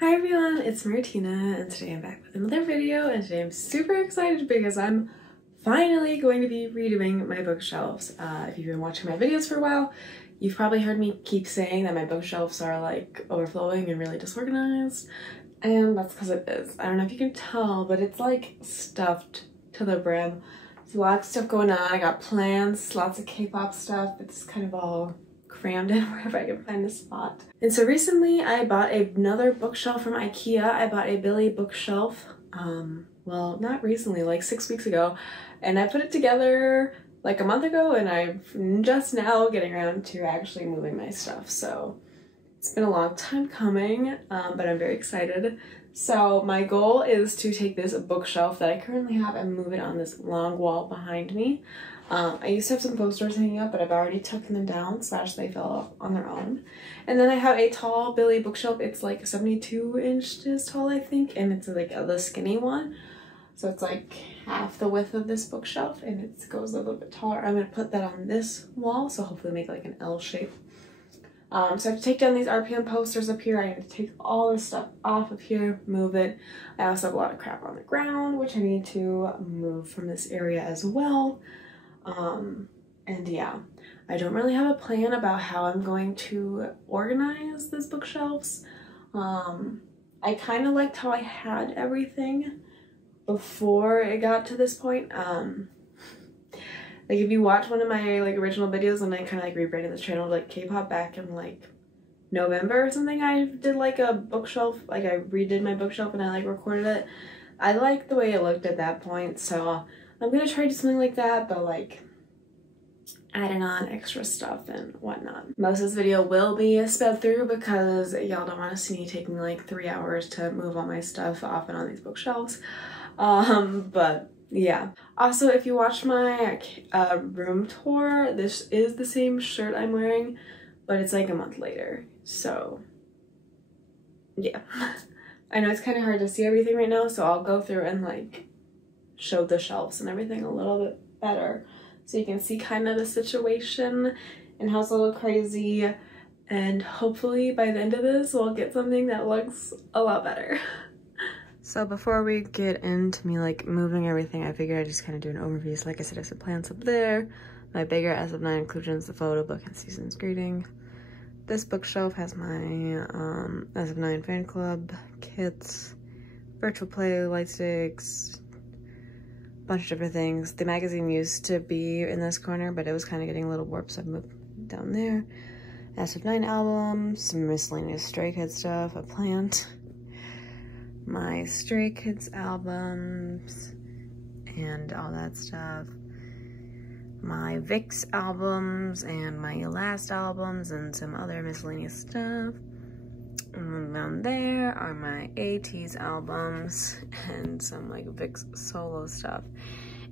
Hi everyone, it's Martina and today I'm back with another video, and today I'm super excited because I'm finally going to be redoing my bookshelves. If you've been watching my videos for a while, you've probably heard me keep saying that my bookshelves are like overflowing and really disorganized, and that's because it is. I don't know if you can tell, but it's like stuffed to the brim. There's a lot of stuff going on. I got plants, lots of K-pop stuff. It's kind of all crammed in wherever I can find a spot. And so recently I bought another bookshelf from IKEA. I bought a Billy bookshelf, well, not recently, like 6 weeks ago, and I put it together like a month ago, and I'm just now getting around to actually moving my stuff. So it's been a long time coming, but I'm very excited. So my goal is to take this bookshelf that I currently have and move it on this long wall behind me. I used to have some posters hanging up, but I've already taken them down, / they fell off on their own. And then I have a tall Billy bookshelf. It's like 72 inches tall, I think, and it's like the skinny one. So it's like half the width of this bookshelf, and it goes a little bit taller. I'm gonna put that on this wall, so hopefully make like an L shape. So I have to take down these RPM posters up here. I have to take all this stuff off of here, move it. I also have a lot of crap on the ground, which I need to move from this area as well. And yeah, I don't really have a plan about how I'm going to organize these bookshelves. I kind of liked how I had everything before it got to this point. Like if you watch one of my like original videos when I kind of like rebranded this channel to like Kpop back in like November or something, I did like a bookshelf, like I redid my bookshelf and I like recorded it. I liked the way it looked at that point, so I'm gonna try to do something like that, but like adding on extra stuff and whatnot. Most of this video will be sped through because y'all don't want to see me taking like 3 hours to move all my stuff off and on these bookshelves. But yeah. Also, if you watch my room tour, this is the same shirt I'm wearing, but it's like a month later. So yeah. I know it's kind of hard to see everything right now, so I'll go through and like show the shelves and everything a little bit better so you can see kind of the situation and how it's a little crazy, and hopefully by the end of this we'll get something that looks a lot better. So before we get into me like moving everything, I figured I'd just kind of do an overview. So like I said, I have some plants up there, my bigger SF9 inclusions, the photo book and season's greeting. This bookshelf has my SF9 fan club kits, virtual play, light sticks, bunch of different things. The magazine used to be in this corner, but it was kind of getting a little warped, so I moved down there. SF9 albums, some miscellaneous Stray Kids stuff, a plant, my Stray Kids albums, and all that stuff. My VIXX albums, and my last albums, and some other miscellaneous stuff. And then down there are my Ateez albums and some like VIXX solo stuff.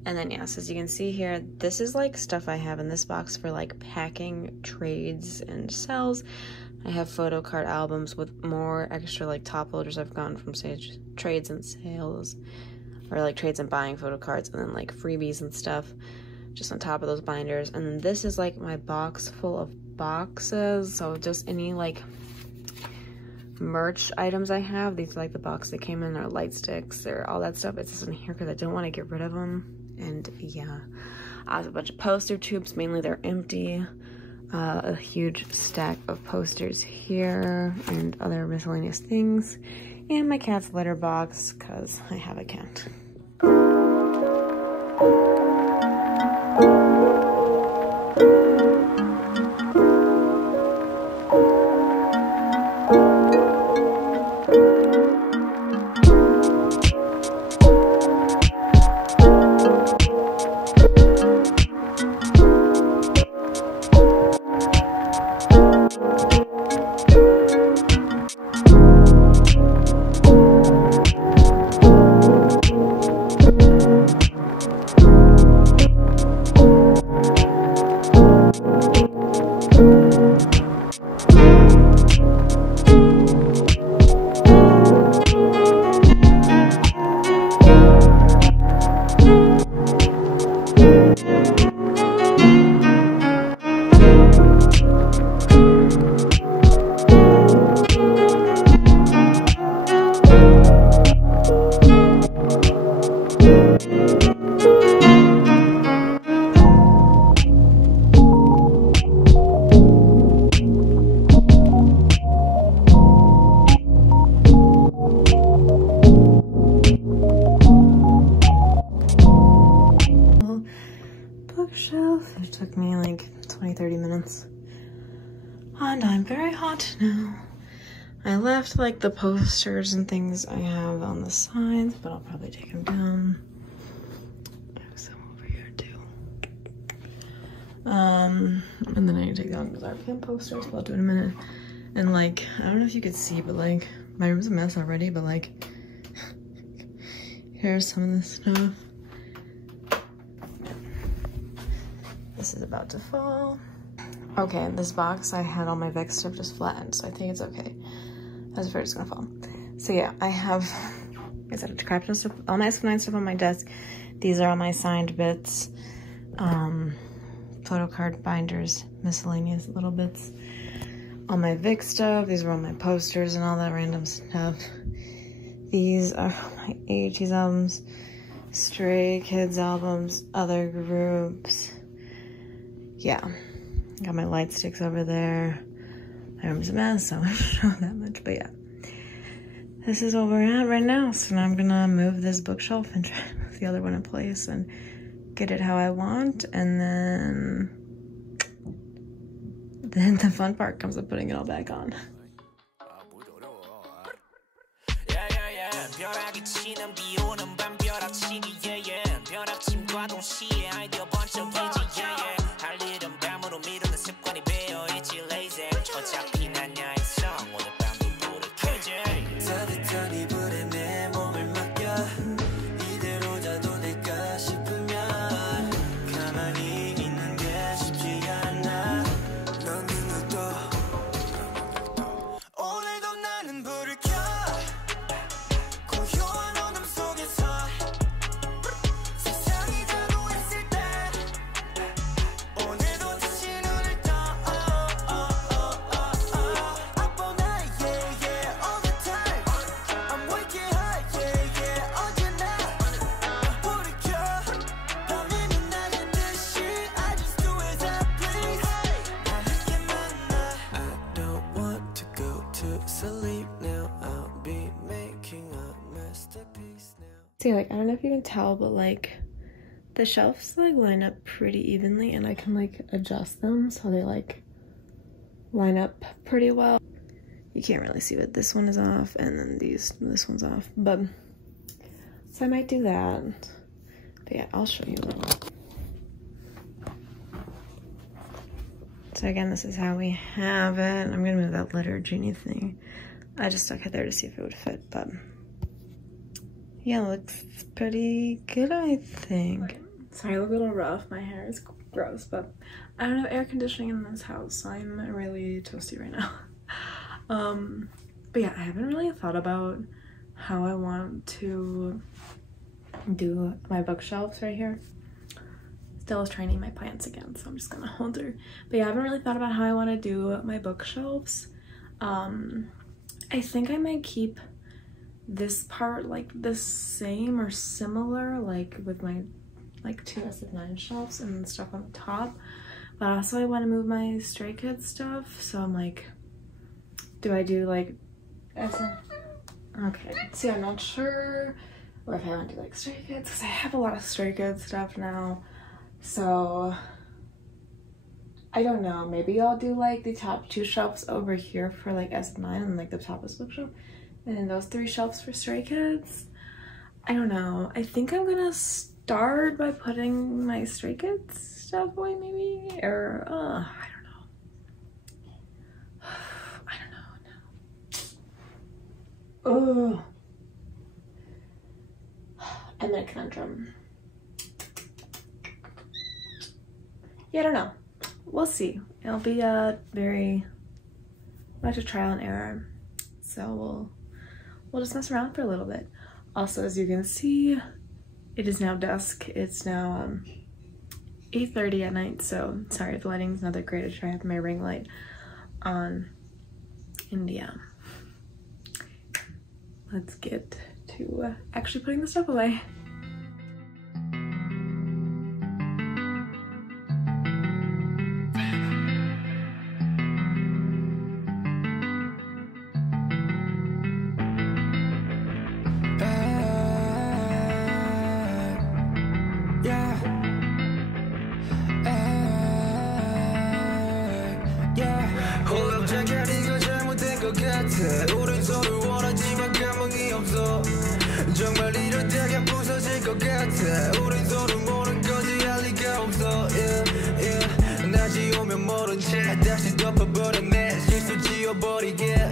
And then yes, as you can see here, this is like stuff I have in this box for like packing trades and sales. I have photo card albums with more extra like top loaders I've gotten from say trades and sales, or like trades and buying photo cards, and then like freebies and stuff just on top of those binders. And then this is like my box full of boxes, so just any like merch items I have. These are like the box that came in, or light sticks or all that stuff. It's just in here because I don't want to get rid of them. And yeah, I have a bunch of poster tubes, mainly they're empty. A huge stack of posters here and other miscellaneous things, and my cat's litter box because I have a cat. took me like 20-30 minutes. And I'm very hot now. I left like the posters and things I have on the sides, but I'll probably take them down. I have some over here too. And then I need to take down these art plan posters, but I'll do it in a minute. And like, I don't know if you could see, but like, my room's a mess already, but like, here's some of this stuff. This is about to fall. Okay, in this box, I had all my VIXX stuff just flattened, so I think it's okay. I was afraid it's gonna fall. So yeah, I have, I said, crap stuff, all my SF9 stuff on my desk. These are all my signed bits, photo card binders, miscellaneous little bits. All my VIXX stuff. These are all my posters and all that random stuff. These are my Ateez albums, Stray Kids albums, other groups. Yeah, got my light sticks over there. My room's a mess, so I don't show that much, but yeah. This is what we're at right now, so now I'm gonna move this bookshelf and try to move the other one in place and get it how I want, and then the fun part comes with putting it all back on. See, like, I don't know if you can tell, but like the shelves like line up pretty evenly, and I can like adjust them so they like line up pretty well. You can't really see it. This one is off, and then this one's off, but so I might do that. But yeah, I'll show you that. So again, this is how we have it. I'm gonna move that letter genie thing. I just stuck it there to see if it would fit, but yeah, it looks pretty good, I think. Sorry, I look a little rough. My hair is gross, but I don't have air conditioning in this house, so I'm really toasty right now. But yeah, I haven't really thought about how I want to do my bookshelves right here. Stella's training my plants again, so I'm just gonna hold her. But yeah, I haven't really thought about how I want to do my bookshelves. I think I might keep this part like the same or similar, like with my like 2 SF9 shelves and stuff on the top, but also I want to move my Stray Kids stuff, so I'm like, do I do like okay, see, I'm not sure, or if I want to do like Stray Kids, because I have a lot of Stray Kids stuff now, so I don't know, maybe I'll do like the top 2 shelves over here for like SF9 and like the top is bookshelf, and then those 3 shelves for Stray Kids. I don't know. I think I'm gonna start by putting my Stray Kids stuff away, maybe, or I don't know. I don't know. No. Oh, I'm in a conundrum. Yeah, I don't know. We'll see. It'll be a very much a trial and error. So we'll just mess around for a little bit. Also, as you can see, it is now dusk. It's now 8:30 at night, so sorry if the lighting's not that great. I try to have my ring light on. And yeah, let's get to actually putting the stuff away. 같아. 우린 서로 원하지만 감흥이 없어. 정말 이러다가 부서질 것 같아. 우린 서로 모른 건지 알 리가 없어. 낮이 오면 모른 채 다시 덮어버렸네. 실수 지워버리게.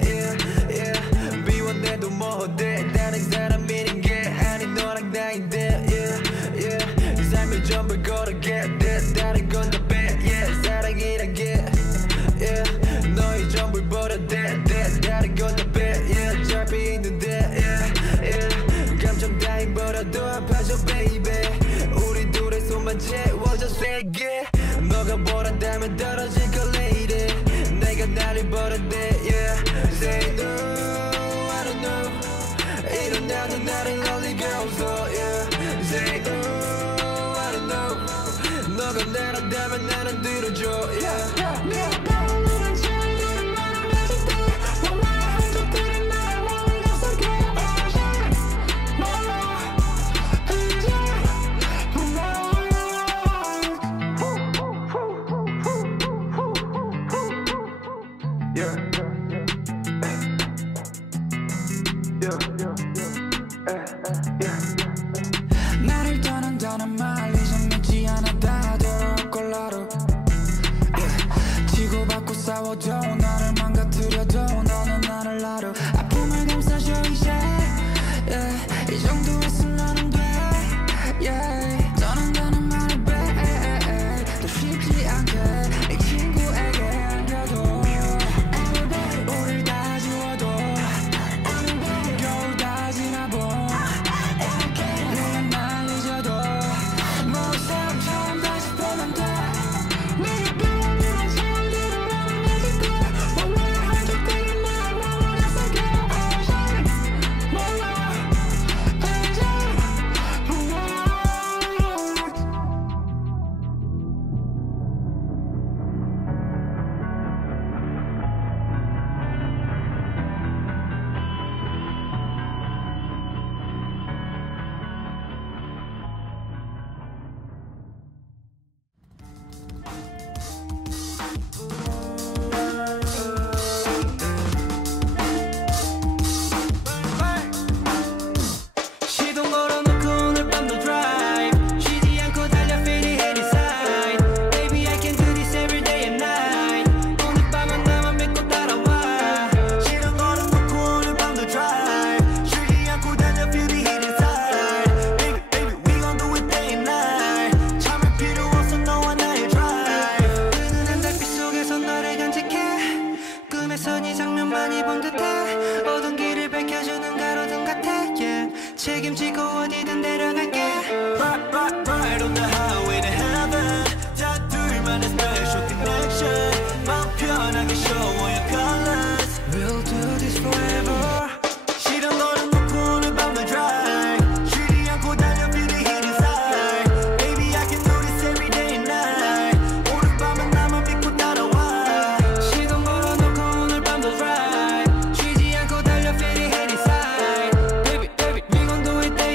비워내도 뭐 어때. 다른 사람이란 게 아닌 너랑 나인데. 이 삶의 전부를 걸어게 돼. 다른 건 다 빼. 사랑이란 게 너의 전부를 버려대. 다른 건 다 빼. 짧이 있는데 감정 다 잃어버려도 아파져 baby. 우리 둘의 손만 채워져 세게. 너가 보란다면 떨어질 걸 lady. 내가 나를 버렸대. Say no I don't know. 일어나도 나를 알 리가 없어. Say no I don't know. 너가 나란다면 나는 들어줘. 나를 떠난다는 말 이젠 믿지 않아. 다들 꼴라로 치고받고 싸워도 나를 망가뜨려도 너는 나를 알아. 아픔을 감싸줘 이제 이 정도였으면 나는 돼. 떠난다는 말을 빼. 더 쉽지 않게 내 친구에게 안겨도 우릴 다 지워도 겨울 다 지나보 내가 날 잊어도 모습처럼 다시 보면 돼. 내가 변하는 사람들은 나를 잊을게. 몰라 할 때는 날 모르겠어. 몰라 시동 걸어놓고 오늘 밤도 drive. 쉬지 않고 달려 feel the head inside. Baby I can do this every day and night. 오늘 밤은 나만 믿고 따라와. 시동 걸어놓고 오늘 밤도 drive. 쉬지 않고 달려 feel the head inside. Baby we gon' do it day and night. 참을 필요 없어 너와 나의 drive. 은은한 달빛 속에서 너를 간직해. 꿈에서 네 장면 많이 본 듯해. 어두운 길을 밝혀주는 가로등 같아. 책임지고 어디든 데려갈게. Right on the highway to heaven. 다 둘만의 special connection. 마음 편하게 show all your colors. We'll do this forever. 시동 걸어놓고 오늘 밤을 drive. 쉬지 않고 달려 feel the heat inside. Baby I can do this every day and night. 오늘 밤은 나만 믿고 따라와. 시동 걸어놓고 오늘 밤도 drive. 쉬지 않고 달려 feel the heat inside. Baby we gon' do it day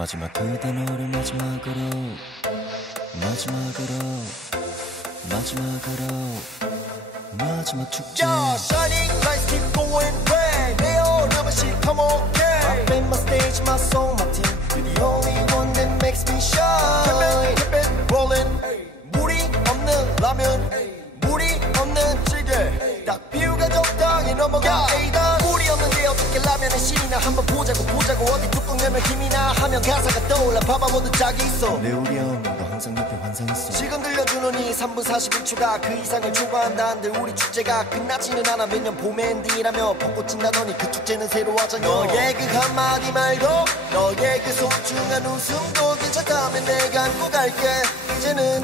마지막 그대 너를 마지막으로 마지막 축제 Yo, shining lights keep going bright. 내 어려움이 come okay. My band, my stage, my song, my team. You're the only one that makes me shine. Keep it rolling. 물이 없는 라면, 물이 없는 찌개. 딱 비유가 적당히 넘어가. 물이 없는데 어떻게 라면에 신이나 한번 보자고 어디 뚜껑 열면 힘이 나 하면 가사가 떠올라. 봐봐 모두 짝이 있어. 내 우리 형도 항상 옆에 환상 있어. 지금 들려주는 이 3분 41초가 그 이상을 초과한다는데 우리 축제가 끝나지는 않아. 매년 봄 엔딩이라며 벚꽃 진다더니 그 축제는 새로워져. 너의 그 한마디 말도 너의 그 소중한 웃음도 괜찮다면 내가 안고 갈게. 이제는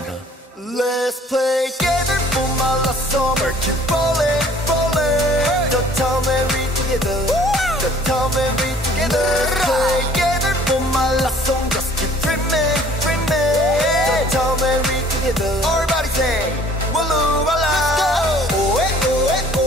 Let's play together for my last summer. Keep rolling, rolling. The time when we together. The time when we together. Let's play together for my last song. Just keep dreaming, dreaming. The time when we together. Everybody say, Walla walla. Let's go. Oh eh oh eh oh.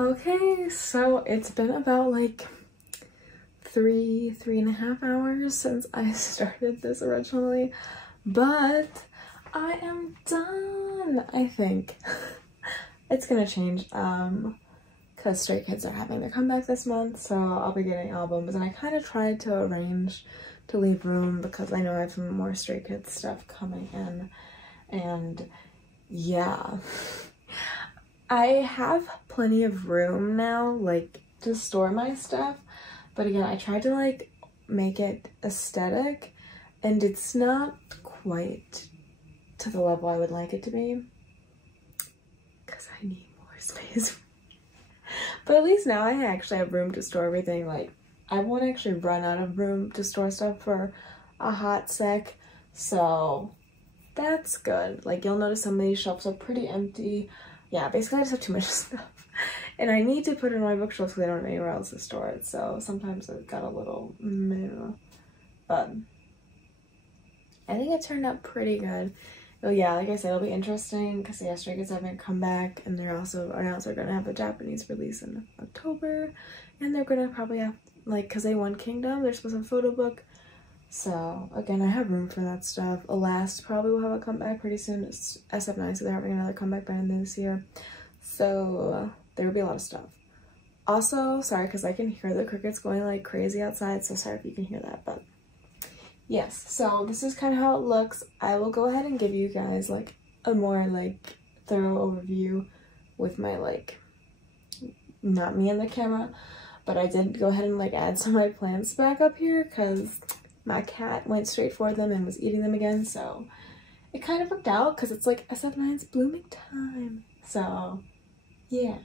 Okay, so it's been about like 3.5 hours since I started this originally, but I am done, I think. It's gonna change, because Stray Kids are having their comeback this month, so I'll be getting albums, and I kind of tried to arrange to leave room because I know I have some more Stray Kids stuff coming in, and yeah. I have plenty of room now, like, to store my stuff, but again, I tried to, like, make it aesthetic, and it's not quite to the level I would like it to be, because I need more space. But at least now I actually have room to store everything. Like, I won't actually run out of room to store stuff for a hot sec, so that's good. Like, you'll notice some of these shelves are pretty empty. Yeah, basically I just have too much stuff. And I need to put it in my bookshelves because I don't have anywhere else to store it. So sometimes it got a little meh. But I think it turned out pretty good. Oh yeah, like I said, it'll be interesting because the Stray Kids haven't come back, and they're also announced they're gonna have a Japanese release in October, and they're gonna probably have, like, because they won Kingdom, they're supposed to have a photo book. So again, I have room for that stuff. Elast probably will have a comeback pretty soon. It's SF9, so they're having another comeback by the end of this year. So there will be a lot of stuff. Also, sorry, because I can hear the crickets going like crazy outside, so sorry if you can hear that, but yes. So this is kind of how it looks. I will go ahead and give you guys like a more like thorough overview with my like, not me in the camera, but I did go ahead and like add some of my plants back up here because my cat went straight for them and was eating them again, so it kind of worked out because it's like SF9's blooming time. So yeah.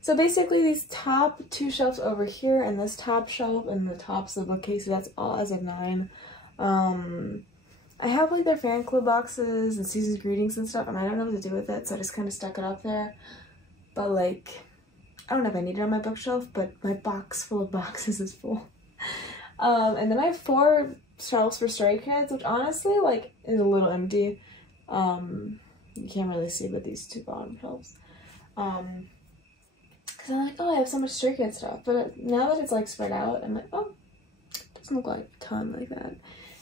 So basically these top two shelves over here and this top shelf and the tops of the bookcases, that's all SF9. I have like their fan club boxes and season's greetings and stuff, and I don't know what to do with it, so I just kind of stuck it up there. But like, I don't know if I need it on my bookshelf, but my box full of boxes is full. And then I have 4 shelves for Stray Kids, which honestly, like, is a little empty. You can't really see with these 2 bottom shelves. Because I'm like, oh, I have so much Stray Kids stuff. But now that it's, like, spread out, I'm like, oh, it doesn't look like a ton like that.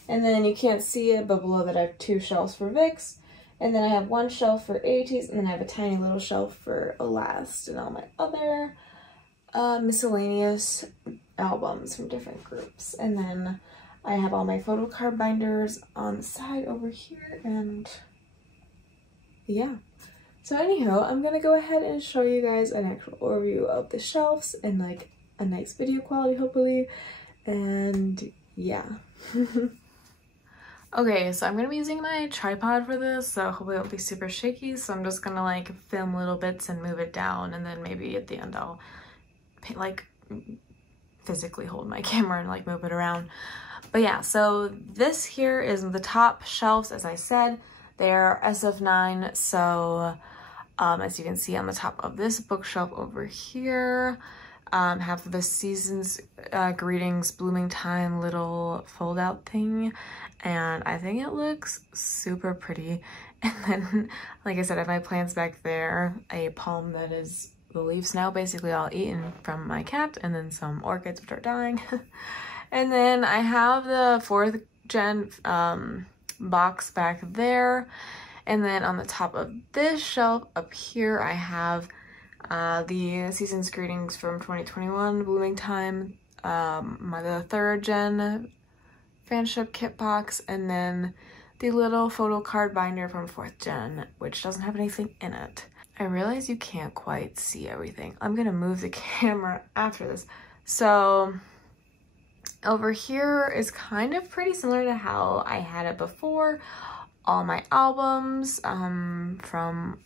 And then you can't see it, but below that I have 2 shelves for VIXX. And then I have 1 shelf for Ateez, and then I have a tiny little shelf for Elast and all my other miscellaneous albums from different groups. And then I have all my photo card binders on the side over here, and yeah. So anyhow, I'm gonna go ahead and show you guys an actual overview of the shelves in like a nice video quality, hopefully, and yeah. Okay, so I'm gonna be using my tripod for this, so hopefully it won't be super shaky, so I'm just gonna like film little bits and move it down, and then maybe at the end I'll like physically hold my camera and like move it around. But yeah, so this here is the top shelves. As I said, they're SF9, so As you can see on the top of this bookshelf over here, have the season's greetings blooming time little fold out thing, and I think it looks super pretty. And then, like I said, I have my plants back there, a palm that is the leaves now basically all eaten from my cat, and then some orchids which are dying. And then I have the 4th gen box back there, and then on the top of this shelf up here I have the season's greetings from 2021 blooming time, the 3rd gen fanship kit box, and then the little photo card binder from 4th gen, which doesn't have anything in it. I realize you can't quite see everything. I'm gonna move the camera after this. So over here is kind of pretty similar to how I had it before. All my albums from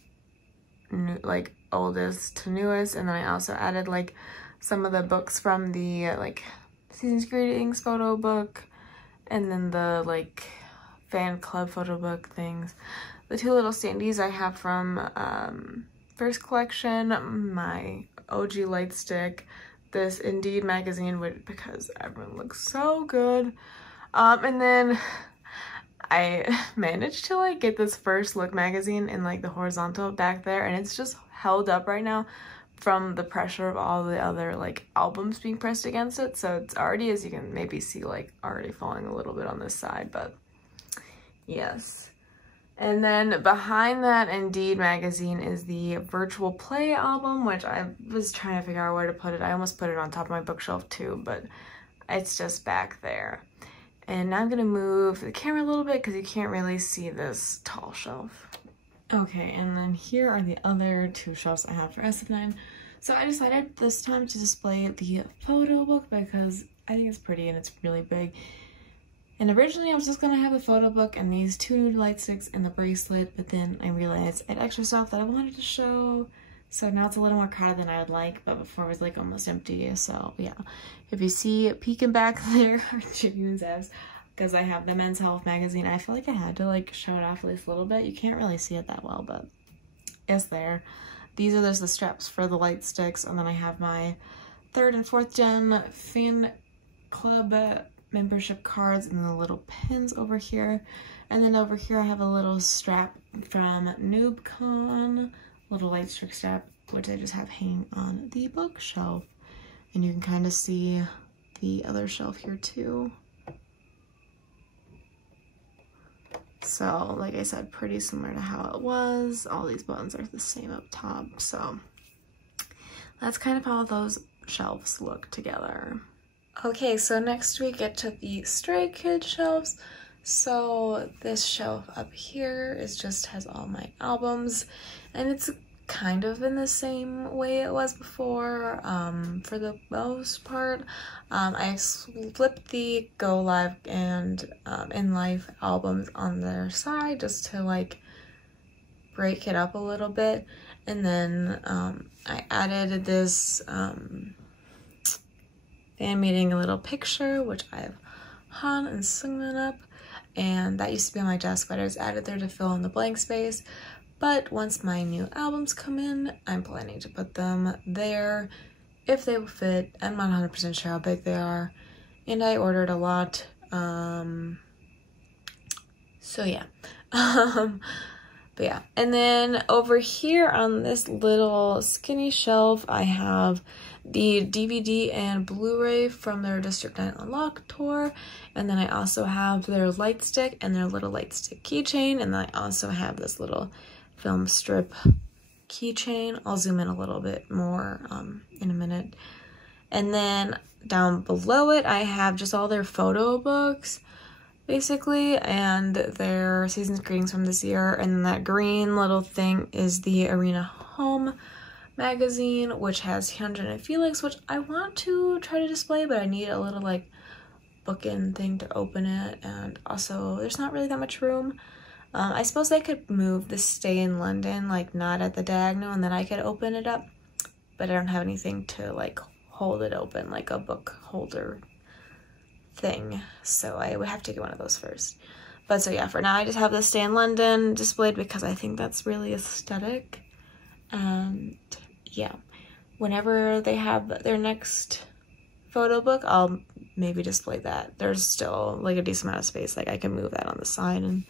like oldest to newest, and then I also added like some of the books from the like season's greetings photo book, and then the like fan club photo book things. The 2 little standees I have from first collection, my OG light stick, this Indeed magazine, because everyone looks so good. And then I managed to like get this First Look magazine in like the horizontal back there, and it's just held up right now from the pressure of all the other like albums being pressed against it. So it's already, as you can maybe see, like already falling a little bit on this side, but yes. And then behind that Indeed magazine is the Virtual Play album, which I was trying to figure out where to put it. I almost put it on top of my bookshelf too, but it's just back there. And now I'm gonna move the camera a little bit because you can't really see this tall shelf. Okay, and then here are the other 2 shelves I have for SF9. So I decided this time to display the photo book because I think it's pretty and it's really big. And originally I was just gonna have a photo book and these 2 nude light sticks and the bracelet, but then I realized I had extra stuff that I wanted to show. So now it's a little more crowded than I would like, but before it was like almost empty. So yeah, if you see peeking back there are Chicken abs, because I have the Men's Health magazine. I feel like I had to like show it off at least a little bit. You can't really see it that well, but it's there. These are just the straps for the light sticks, and then I have my 3rd and 4th gen fan club membership cards and the little pins over here. And then over here I have a little strap from NoobCon, little light stick strap, which I just have hanging on the bookshelf. And you can kind of see the other shelf here too. So like I said, pretty similar to how it was. All these buttons are the same up top. So that's kind of how those shelves look together. Okay, so next we get to the Stray Kids shelves. So this shelf up here has all my albums, and it's kind of in the same way it was before for the most part. I flipped the Go Live and In Life albums on their side just to like break it up a little bit, and then I added this fan meeting a little picture, which I've hung and sung it up, and that used to be on my desk, but I was added there to fill in the blank space. But once my new albums come in, I'm planning to put them there if they will fit. I'm not 100% sure how big they are, and I ordered a lot, so yeah. But yeah, and then over here on this little skinny shelf, I have the DVD and Blu-ray from their District 9 Unlocked tour, and then I also have their light stick and their little light stick keychain, and then I also have this little film strip keychain. I'll zoom in a little bit more in a minute. And then down below it, I have just all their photo books, basically, and their season's greetings from this year. And then that green little thing is the Arena Home magazine, which has Hyunjin and Felix, which I want to try to display, but I need a little like bookend thing to open it, and also there's not really that much room. I suppose I could move the Stay in London like not at the diagonal, and then I could open it up, but I don't have anything to like hold it open like a book holder thing, so I would have to get one of those first. But so yeah, for now I just have the Stay in London displayed because I think that's really aesthetic. And yeah, whenever they have their next photo book, I'll maybe display that. There's still like a decent amount of space. Like I can move that on the side and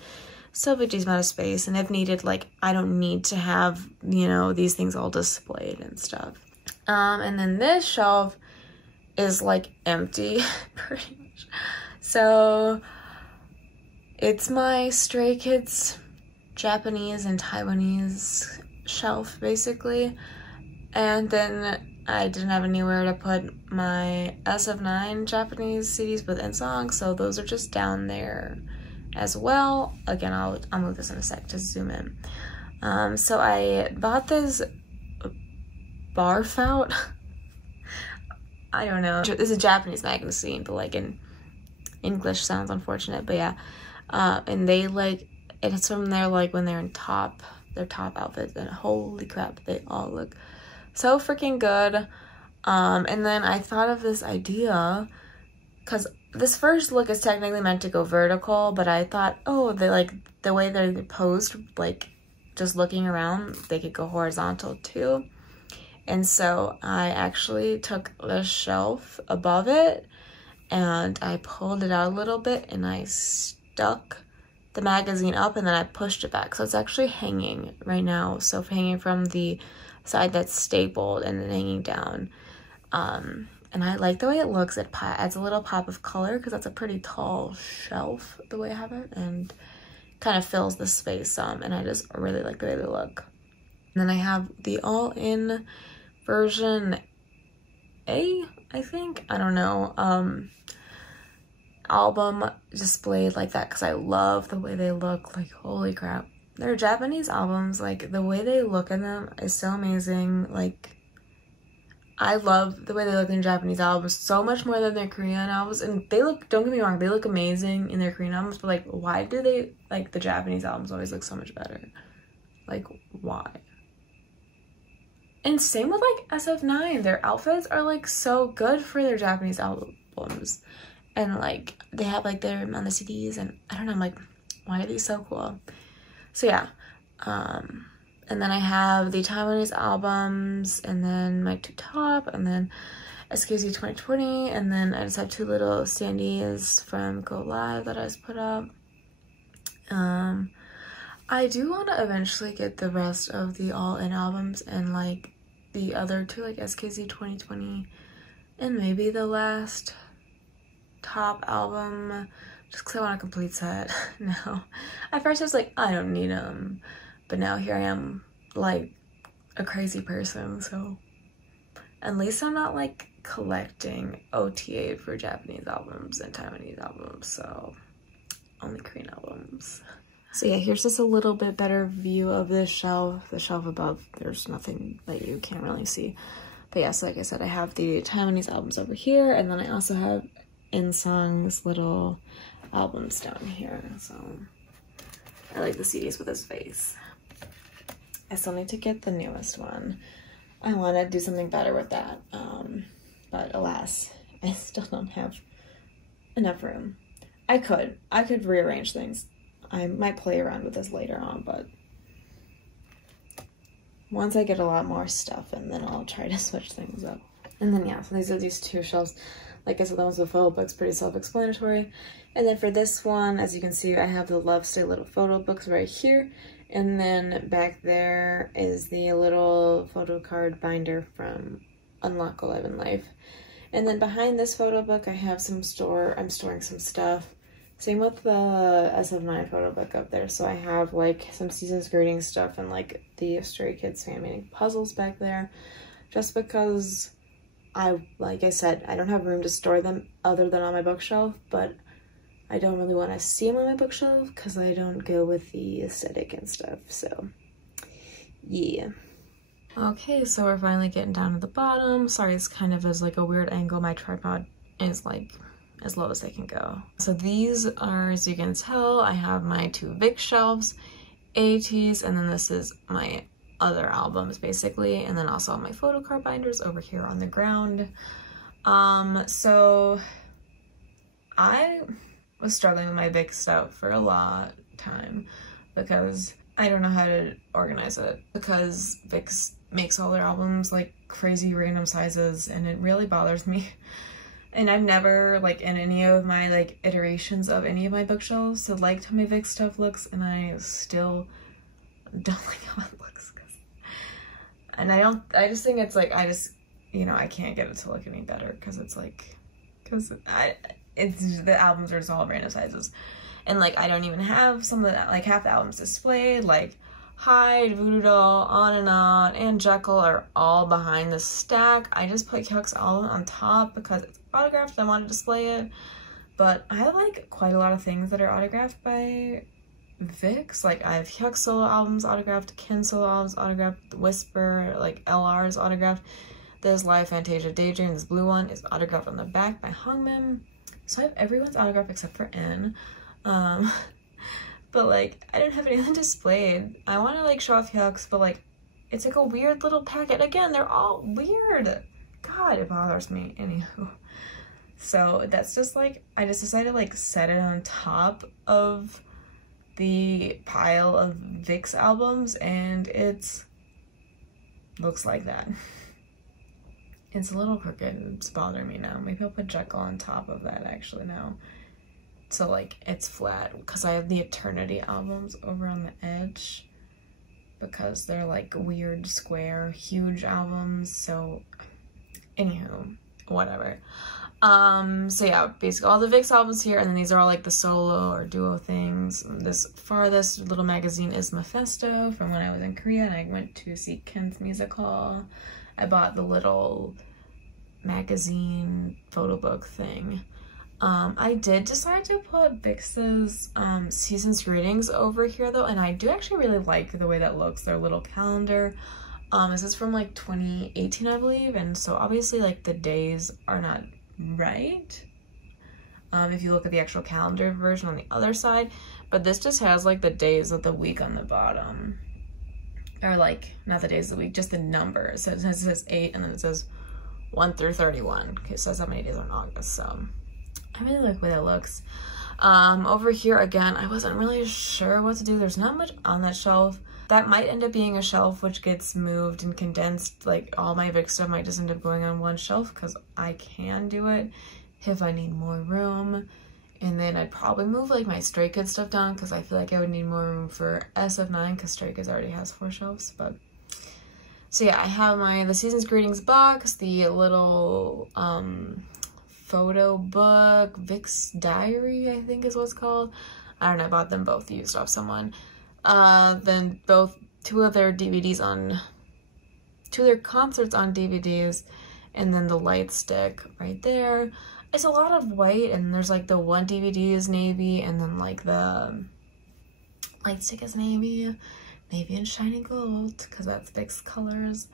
still have a decent amount of space. And if needed, like I don't need to have, you know, these things all displayed and stuff. And then this shelf is like empty pretty much. So it's my Stray Kids Japanese and Taiwanese shelf basically. And then I didn't have anywhere to put my SF9 Japanese CDs with songs, so those are just down there as well. Again, I'll move this in a sec to zoom in. So I bought this barf out. I don't know. It's a Japanese magazine, but like in English sounds unfortunate, but yeah. And they like, it's from their like when they're in their top outfits, and holy crap, they all look so freaking good. And then I thought of this idea, because this first look is technically meant to go vertical, but I thought, oh, they like the way they're posed, like just looking around, they could go horizontal too. And so I actually took the shelf above it and I pulled it out a little bit and I stuck the magazine up and then I pushed it back. So it's actually hanging right now. So hanging from the side that's stapled and then hanging down. And I like the way it looks. It adds a little pop of color because that's a pretty tall shelf the way I have it, and kind of fills the space some, and I just really like the way they look. And then I have the all-in version A, I think, I don't know, album displayed like that because I love the way they look. Like holy crap, they're Japanese albums, like the way they look in them is so amazing. Like I love the way they look in Japanese albums so much more than their Korean albums. And they look, don't get me wrong, they look amazing in their Korean albums, but like why do they, like the Japanese albums always look so much better? Like why? And same with like SF9, their outfits are like so good for their Japanese albums. And like they have like their on the CDs, and I don't know, I'm like, why are these so cool? So yeah, and then I have the Taiwanese albums, and then my two top, and then SKZ 2020, and then I just have two little standees from Go Live that I just put up. I do want to eventually get the rest of the all-in albums and like the other two, like SKZ 2020, and maybe the last top album, just because I want a complete set now. At first I was like, I don't need them. But now here I am, like, a crazy person, so at least I'm not, like, collecting OTA for Japanese albums and Taiwanese albums, so only Korean albums. So yeah, here's just a little bit better view of this shelf. The shelf above, there's nothing that you can't really see. But yeah, so like I said, I have the Taiwanese albums over here, and then I also have InSung's little albums down here, so I like the CDs with his face. I still need to get the newest one. I want to do something better with that, but alas, I still don't have enough room. I could rearrange things. I might play around with this later on, but once I get a lot more stuff, and then I'll try to switch things up. And then yeah, so these are these two shelves. Like I said, the ones with photo books, pretty self-explanatory. And then for this one, as you can see, I have the Love Stay little photo books right here. And then back there is the little photo card binder from Unlock 11 Life. And then behind this photo book, I have I'm storing some stuff. Same with the SF9 photo book up there. So I have like some season's greeting stuff and like the Stray Kids fan making puzzles back there. Just because like I said, I don't have room to store them other than on my bookshelf, but I don't really want to see them on my bookshelf because I don't go with the aesthetic and stuff, so yeah. Okay, so we're finally getting down to the bottom. Sorry, it's kind of as like a weird angle. My tripod is like as low as I can go. So these are, as you can tell, I have my two VIXX shelves, Ateez, and then this is my other albums basically, and then also my photo card binders over here on the ground. So I was struggling with my VIXX stuff for a lot of time because I don't know how to organize it because VIXX makes all their albums like crazy random sizes, and it really bothers me. And I've never, like, in any of my like iterations of any of my bookshelves, so liked how my VIXX stuff looks, and I still don't like how it looks. And I just think it's like, you know, I can't get it to look any better because it's like, the albums are just all random sizes. And like, I don't even have some of the, like, half the albums displayed, like Hyde, Voodoo Doll, On, and Jekyll are all behind the stack. I just put Hyuk's album on top because it's autographed and I want to display it. But I have like quite a lot of things that are autographed by VIXX. Like, I have Hyuk solo albums autographed, Ken solo albums autographed, Whisper, like LR is autographed. This Live Fantasia Daydream, this blue one, is autographed on the back by Hongmin. So I have everyone's autograph except for N. But like, I didn't have anything displayed. I want to like show off Hyuk's, but like, it's like a weird little packet. Again, they're all weird. God, it bothers me. Anywho. So that's just like, I just decided to like set it on top of the pile of VIXX albums, and it looks like that. It's a little crooked. It's bothering me now. Maybe I'll put Jekyll on top of that actually now, so like it's flat, because I have the Eternity albums over on the edge because they're like weird square huge albums. So anywho, whatever. So yeah, basically all the VIXX albums here, and then these are all like the solo or duo things. This farthest little magazine is Mephisto from when I was in Korea and I went to see Ken's music hall. I bought the little magazine photo book thing. I did decide to put VIXX's Seasons Greetings over here though, and I do actually really like the way that looks, their little calendar. This is from like 2018, I believe, and so obviously like the days are not right if you look at the actual calendar version on the other side, but this just has like the days of the week on the bottom, or like not the days of the week, just the numbers. So it says 8 and then it says 1 through 31. Okay, so that's how many days are in August. So I really like the way that looks. Over here again, I wasn't really sure what to do. There's not much on that shelf. That might end up being a shelf which gets moved and condensed. Like all my VIXX stuff might just end up going on one shelf because I can do it if I need more room. And then I'd probably move like my Stray Kids stuff down because I feel like I would need more room for SF9 because Stray Kids already has 4 shelves. But so yeah, I have the Seasons Greetings box, the little photo book, VIXX Diary, I think is what it's called. I don't know, I bought them both used off someone. Then 2 of their DVDs on, 2 of their concerts on DVDs, and then the light stick right there. It's a lot of white, and there's like the one DVD is navy, and then like the light stick is navy and shiny gold, because that's VIXX colors.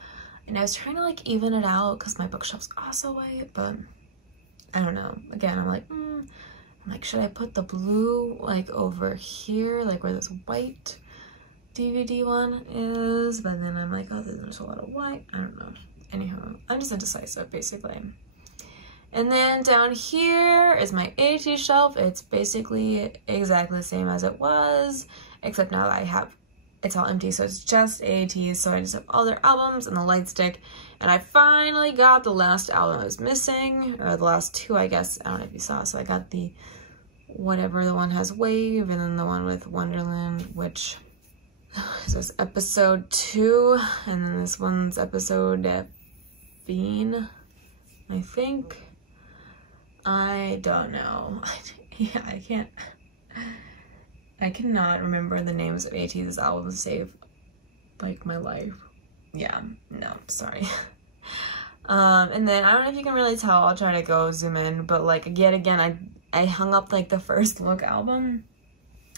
And I was trying to like even it out because my bookshelf's also white, but I don't know. Again, I'm like, should I put the blue like over here, like where this white DVD one is? But then I'm like, oh, there's a lot of white. I don't know. Anyhow, I'm just indecisive basically. And then down here is my Ateez shelf. It's basically exactly the same as it was, except now that it's all empty, so it's just Ateez. So I just have all their albums and the light stick. And I finally got the last album I was missing, or the last 2, I guess. I don't know if you saw. So I got the whatever, the one has Wave, and then the one with Wonderland, which is episode 2, and then this one's episode Fiend, I think. I don't know. Yeah, I cannot remember the names of Ateez's albums to save like my life. Yeah, no, sorry. And then I don't know if you can really tell, I'll try to go zoom in, but like yet again I hung up like the First Look album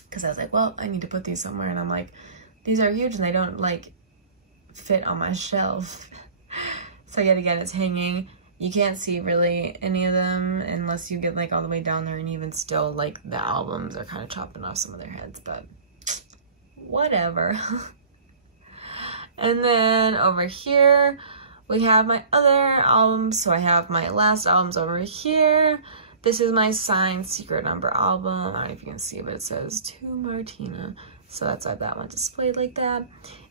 because I was like, well, I need to put these somewhere, and I'm like, these are huge and they don't like fit on my shelf. So yet again, it's hanging. You can't see really any of them unless you get like all the way down there, and even still like the albums are kind of chopping off some of their heads, but whatever. And then over here we have my other albums. So I have my last albums over here. This is my signed Secret Number album. I don't know if you can see, but it says To Martina. So that's why that one displayed like that.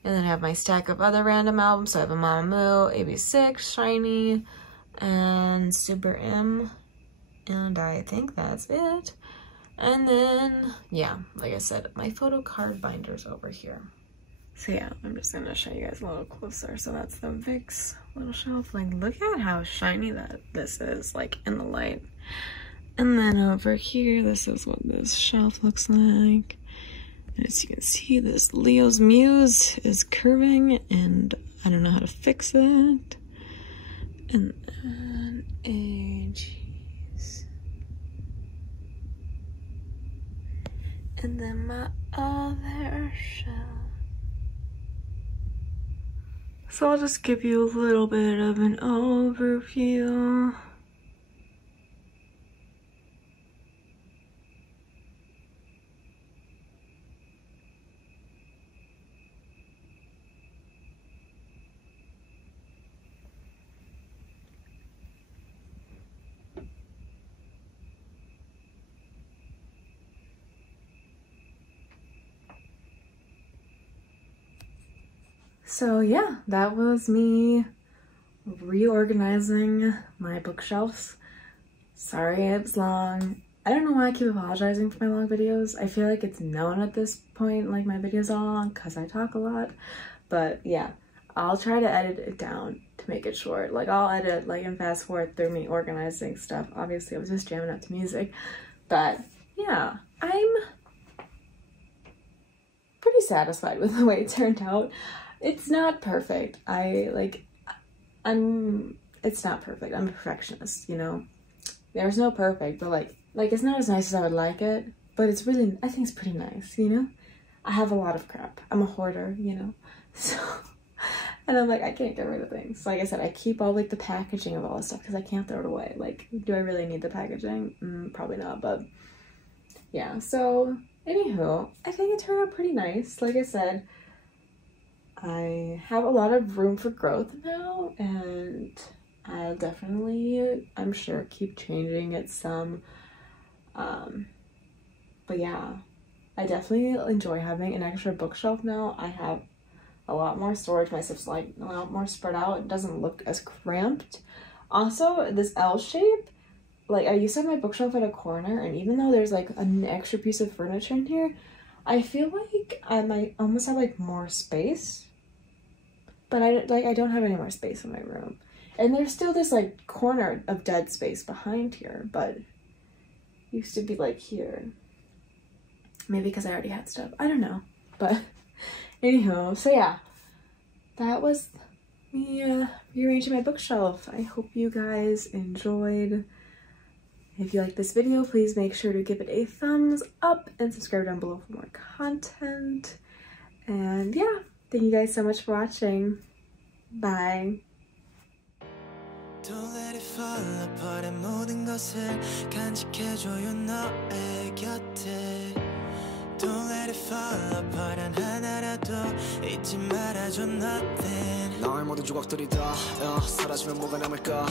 And then I have my stack of other random albums. So I have a Mamamoo, VIXX, Shiny, and Super M. And I think that's it. And then, yeah, like I said, my photo card binder's over here. So yeah, I'm just gonna show you guys a little closer. So that's the VIXX little shelf. Like, look at how shiny this is, like, in the light. And then over here, this is what this shelf looks like. And as you can see, this Leo's Muse is curving, and I don't know how to fix it. And then Ateez. And then my other shelf. So I'll just give you a little bit of an overview. So yeah, that was me reorganizing my bookshelves. Sorry it was long. I don't know why I keep apologizing for my long videos. I feel like it's known at this point, like my videos are long because I talk a lot. But yeah, I'll try to edit it down to make it short. Like I'll edit like and fast forward through me organizing stuff. Obviously I was just jamming out to music. But yeah, I'm pretty satisfied with the way it turned out. It's not perfect. It's not perfect. I'm a perfectionist, you know? There's no perfect, but like it's not as nice as I would like it, but it's really, I think it's pretty nice, you know? I have a lot of crap. I'm a hoarder, you know? So, and I'm like, I can't get rid of things. Like I said, I keep all like the packaging of all this stuff because I can't throw it away. Like, do I really need the packaging? Probably not, but yeah. So, anywho, I think it turned out pretty nice. Like I said, I have a lot of room for growth now, and I'll definitely, I'm sure, keep changing it some. But yeah, I definitely enjoy having an extra bookshelf now. I have a lot more storage. My stuff's like a lot more spread out. It doesn't look as cramped. Also, this L shape, like I used to have my bookshelf at a corner, and even though there's like an extra piece of furniture in here, I feel like I might almost have like more space, but I don't have any more space in my room. And there's still this like corner of dead space behind here, but it used to be like here. Maybe because I already had stuff. I don't know. But anywho, so yeah, that was me rearranging my bookshelf. I hope you guys enjoyed. If you like this video, please make sure to give it a thumbs up and subscribe down below for more content. And yeah, thank you guys so much for watching. Bye. Don't let it fall apart. 모든 것을 간직해줘요 너의 곁에. Don't let it fall apart. 단 하나라도 잊지 말아줘 nothing. 나의 모든 조각들이 다 사라지면 뭐가 남을까.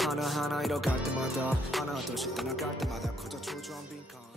하나하나 잃어갈 때마다 하나 둘씩 떠나갈 때마다 커져 초조한 빈칸.